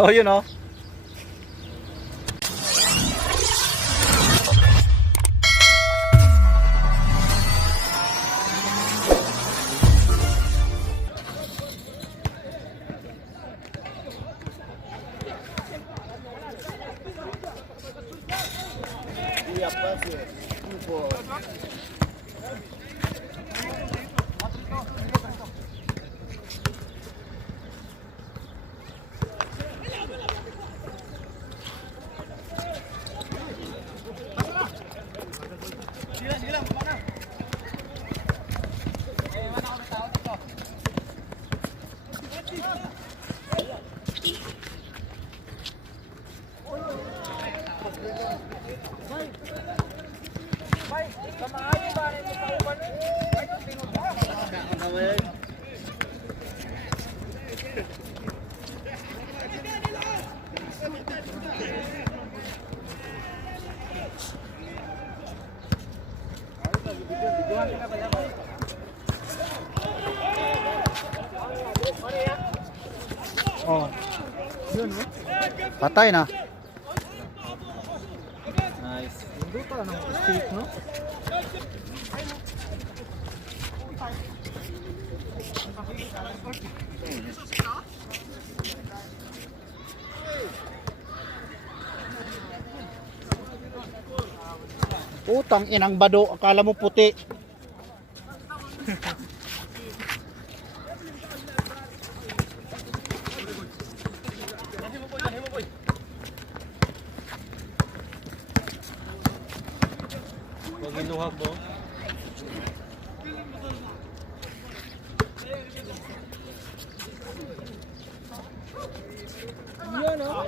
Oh, yun oh. Oh. Yun, oh. Patay na. Nice. Hindi pa ng stick, no? Utang inang bado, akala mo puti. Ginuhag mo. Yan oh.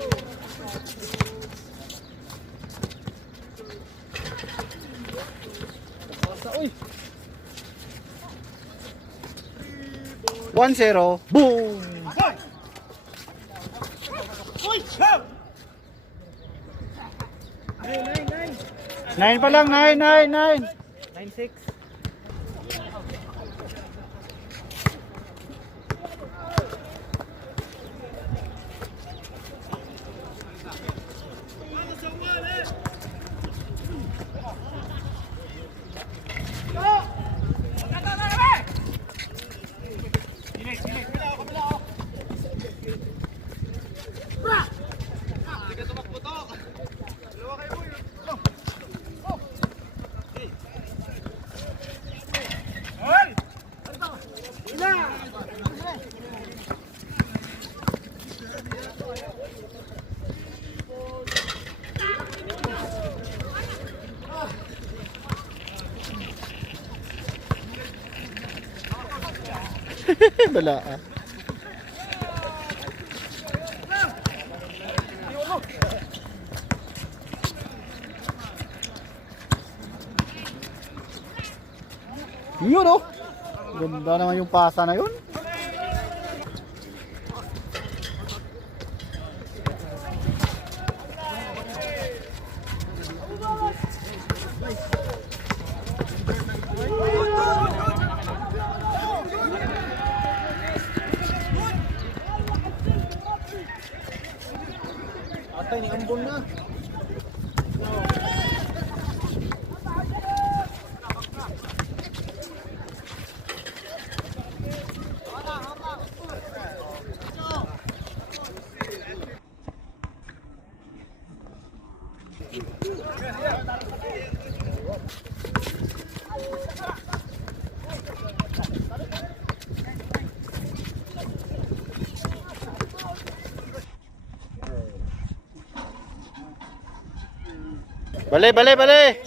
Uy. 1-0. Boom. Nine pa lang, 9. 9-6. Bala ah. Yun oh. Ganda naman yung pasa na yun. Atay ni ambon na. Bale.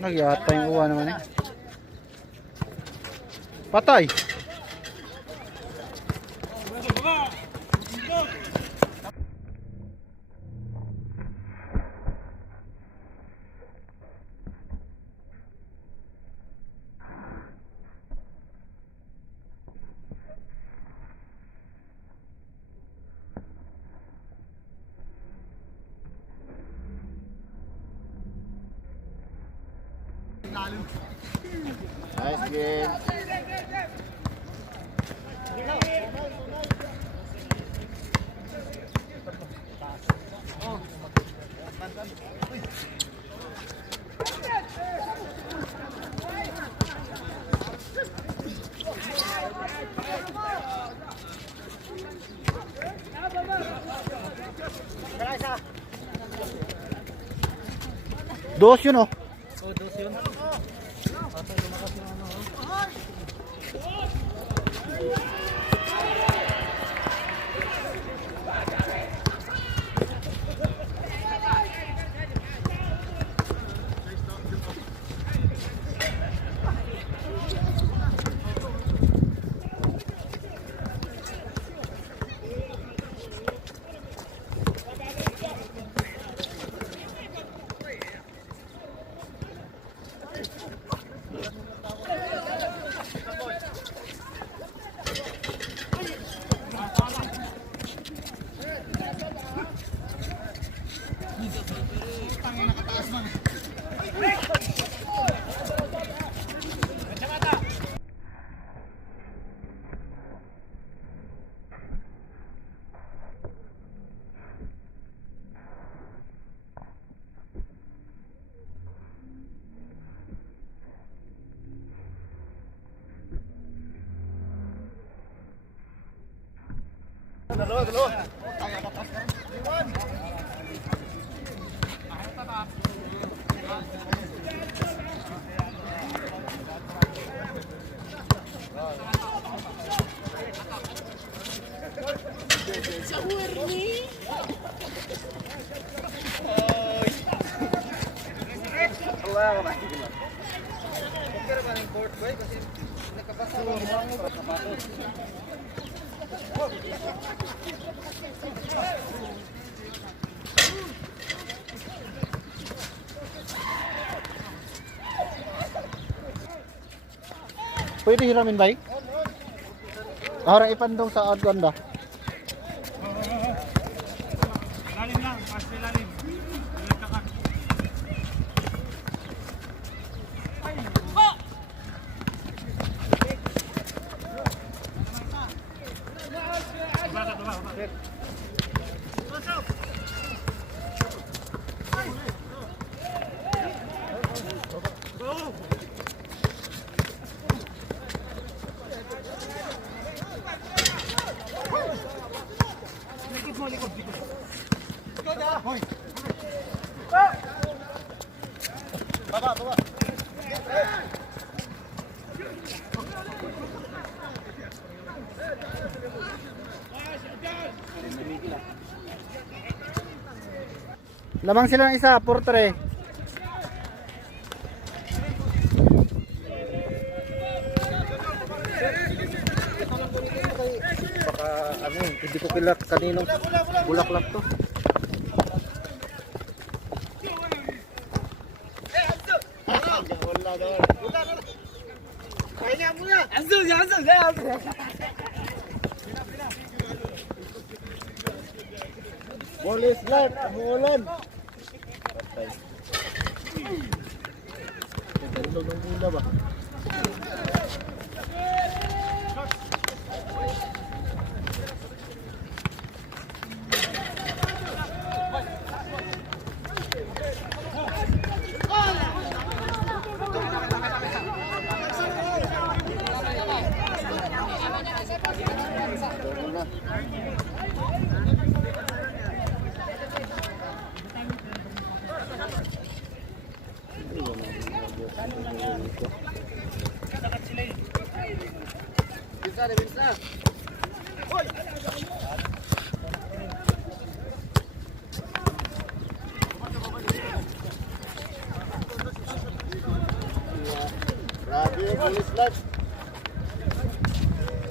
Nagyata yung uwa naman eh. Patay. Nice game. Dos yun oh. Oh, dos yun. Patay, lumakas yung ano. Dalawa. Pwede hiramin ba? Harang ipandong sa ganda. Lalim lang, pas lalim. Baba. Lamang sila ng isa, 4-3. Baka ano, hindi ko kilala kaninong bulaklak to. Ball is live, umuulan. Patay. Dalog ng bola ba?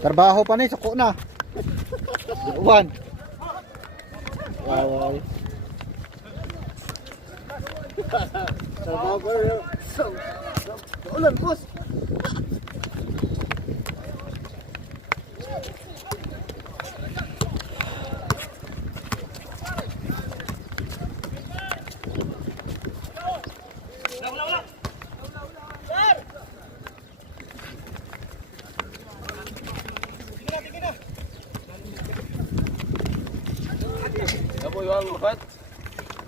Trabaho pa ni, suko na. Uwan. Wow. Trabaho ko rin. Ulan, boss. ابوي والله فت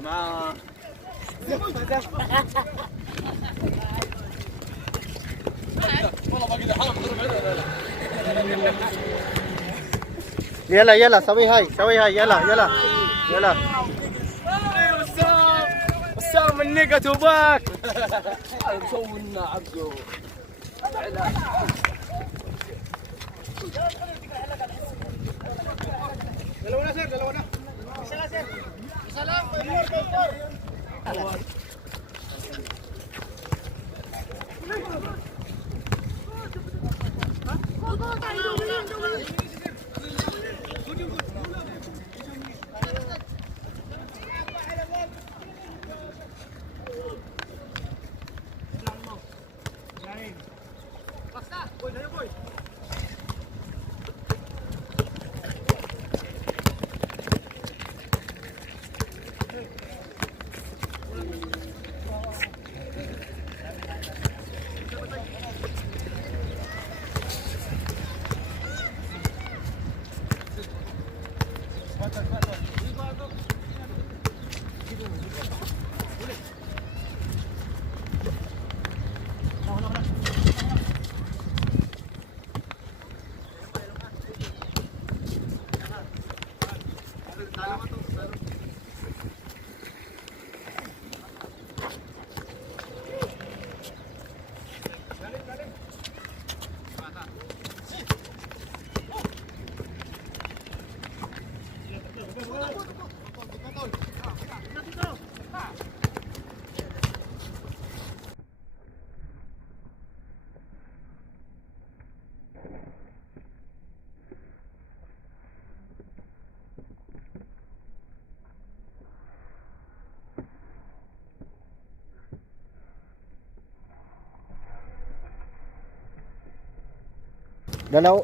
مع Yala, yala, sawi hay, yala, yala. Yala. وسام النقة وباك مسوينا عبده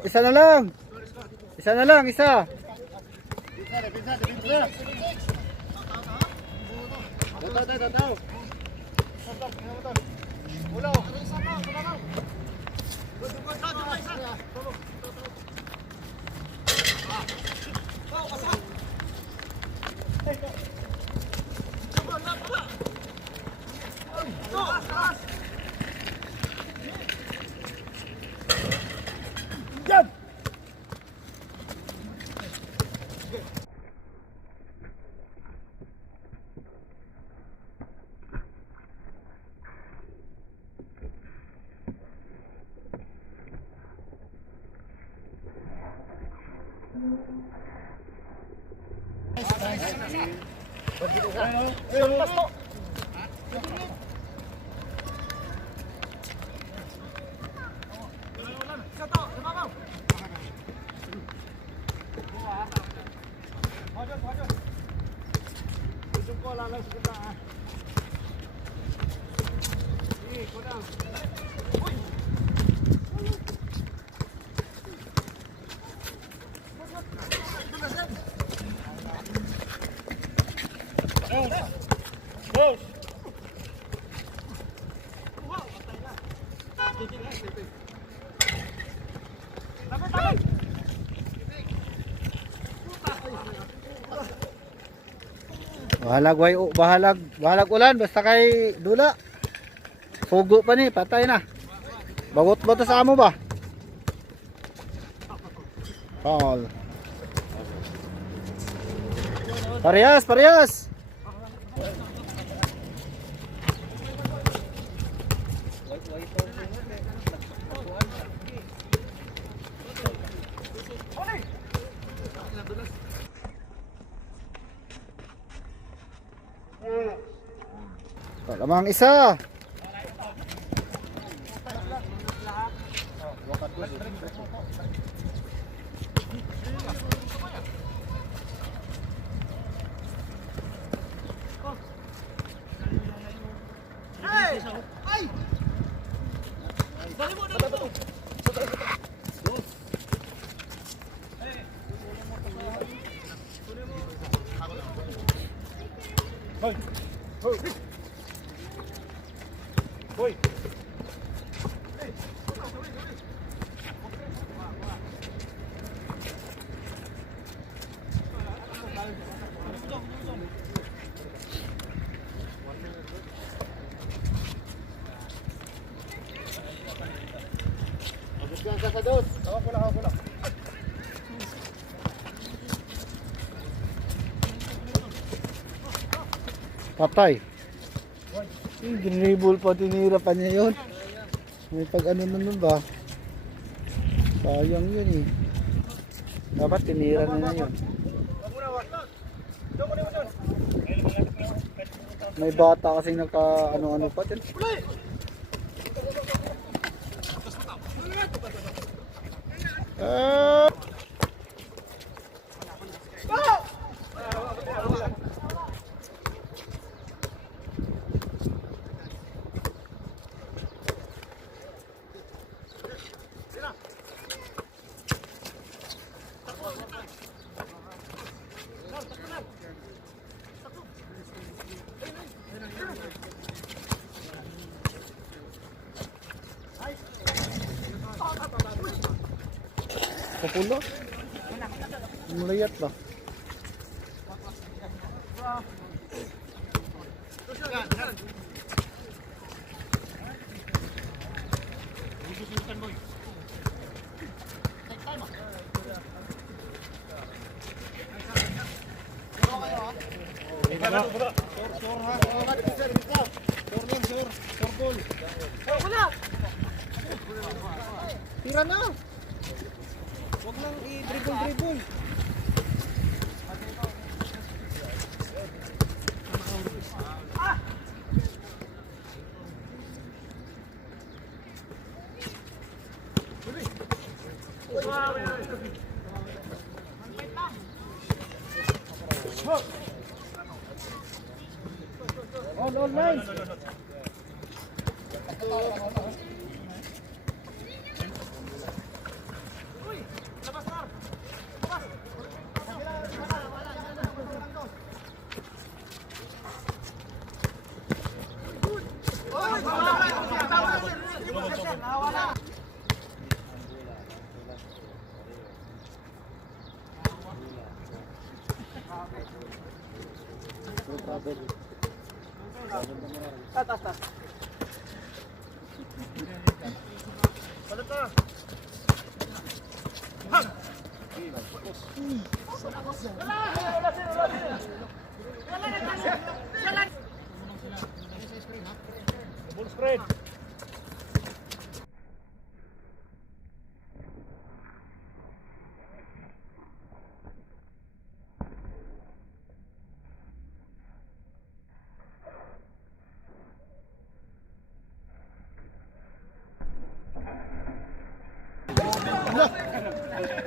Isa na lang. Isa na lang, isa. Bahalag ulan basta kay dula. Pugo pa ni, patay na. Bagot ba to sa amo ba? Paul. Parehas. Lamang isa. Agos ka ang kasados. Hawak ko lang. Patay. Ginribol pa, tinira pa niya yun. May pag ano naman ba? Sayang yun eh. Dapat tinira na na yun. May bata kasing naka ano-ano pa din. Ah! Kapulo? Mulayat ba? Tira na! Huwag lang i-dribble. On line. Full spread.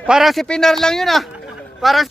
Parang si Pinar lang yun ah. Parang